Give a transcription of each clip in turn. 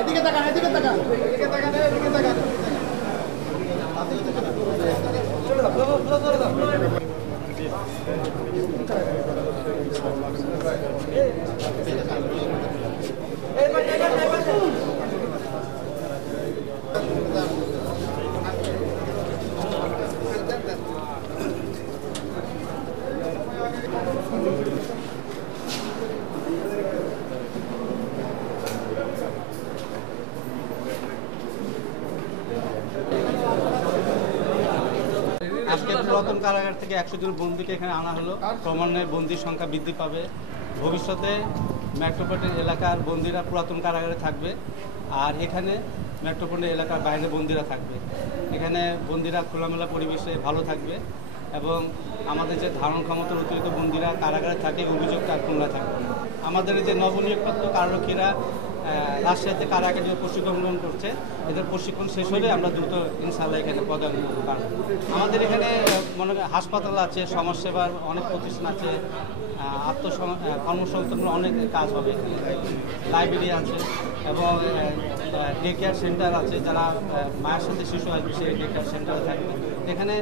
এদিকে তাকান এদিকে তাকান এদিকে তাকান এদিকে তাকান আজকে পুরাতন কারাগার থেকে 100 জন বন্দীকে এখানে আনা হলো। ক্রমান্বয়ে বন্দির সংখ্যা বৃদ্ধি পাবে। ভবিষ্যতে মেট্রোপলিটন এলাকার বন্দীরা পুরাতন কারাগারে থাকবে, আর এখানে মেট্রোপলিটন এলাকার বাইরে বন্দীরা থাকবে। এখানে বন্দীরা খোলামেলা পরিবেশে ভালো থাকবে এবং আমাদের যে ধারণ ক্ষমতার অতিরিক্ত বন্দীরা কারাগারে থাকে অভিযোগটা আর খুলনা থাকবে। আমাদের যে নবনিয়োগপ্রাপ্ত কারারক্ষীরা রাজশাহীতে কারাগারে যে প্রশিক্ষণ গ্রহণ করছে, এদের প্রশিক্ষণ শেষ হলে আমরা দ্রুত ইনশাআল্লাহ এখানে পদায়ন করতে পারব। আমাদের এখানে মনে করেন হাসপাতাল আছে, সমাজসেবার অনেক প্রতিষ্ঠান আছে, কর্মসংস্থানের অনেক কাজ হবে এখানে, লাইব্রেরি আছে এবং ডে কেয়ার সেন্টার আছে। যারা মায়ের সাথে শিশু আসবে সেই ডে কেয়ার সেন্টারে থাকবে। এখানে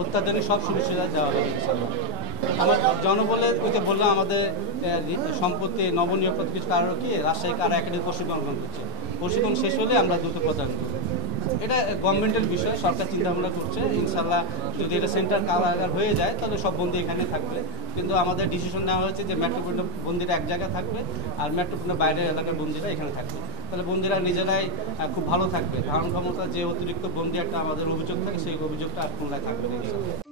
অত্যাধুনিক সব সুবিধা দেওয়া হবে ইনশাআল্লাহ। আমার জনবলের ওইটা বললাম, আমাদের সম্পত্তি নবনিয়োগপ্রাপ্ত কিছু কারারক্ষী রাজশাহী কারা একাডেমি প্রশিক্ষণ গ্রহণ করছে। প্রশিক্ষণ শেষ হলে আমরা দ্রুত প্রদান করব। এটা গভর্নমেন্টের বিষয়, সরকার চিন্তাভাবনা করছে। ইনশাআল্লাহ যদি এটা সেন্টার কারাগার হয়ে যায় তাহলে সব বন্দী এখানে থাকবে। কিন্তু আমাদের ডিসিশন নেওয়া হয়েছে যে মেট্রোপলিটন বন্দীরা এক জায়গায় থাকবে আর মেট্রোপলিটনের বাইরের এলাকার বন্দীরা এখানে থাকবে। তাহলে বন্দীরা নিজেরাই খুব ভালো থাকবে। ধারণ ক্ষমতা যে অতিরিক্ত বন্দী একটা আমাদের অভিযোগ থাকে, সেই অভিযোগটা আর খুলনায় থাকবে না।